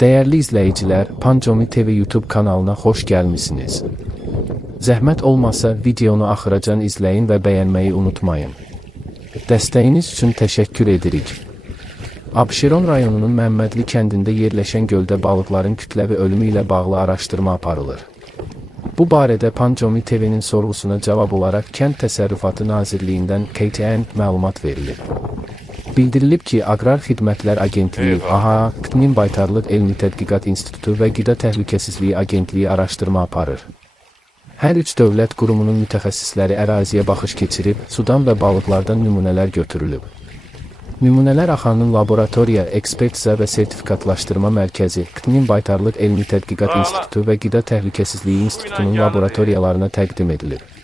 Değerli izleyiciler, Pancomi TV YouTube kanalına hoş gelmişsiniz. Zəhmət olmasa videonu axıracan izləyin və bəyənməyi unutmayın. Dəstəyiniz üçün təşəkkür edirik. Abşeron rayonunun Məmmədli kəndində yerləşən göldə balıqların kütləvi ölümü ilə bağlı araşdırma aparılır. Bu barədə Pancomi TV'nin sorğusuna cavab olaraq Kənd Təsərrüfatı Nazirliyindən KTN məlumat verilib. Bildirilib ki, Aqrar Xidmətlər Agentliyi, AHA, Qıtmin Baytarlıq Elmi Tədqiqat İnstitutu və Qida Təhlükəsizliyi Agentliyi araşdırma aparır. Hər üç dövlət qurumunun mütəxəssisləri əraziyə baxış keçirib, sudan və balıqlardan nümunələr götürülüb. Nümunələr AHA-nın Laboratoriya, Ekspertiza və Sertifikatlaşdırma Mərkəzi, Qıtmin Baytarlıq Elmi Tədqiqat İnstitutu və Qida Təhlükəsizliyi İnstitutunun laboratoriyalarına təqdim edilib.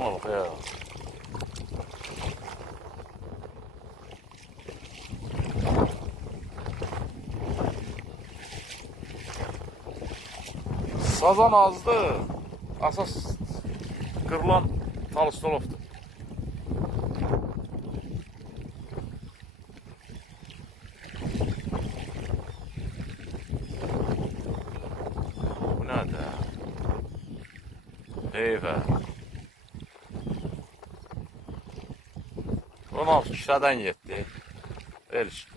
Maluq ya. Sazan azdı. Asas qırılan Talstolovdur. Bu nədir? Eyvə. 16 kişiden yetti. El işte.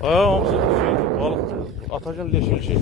Hamısı şey, balıqdır. Atacan leşin şey.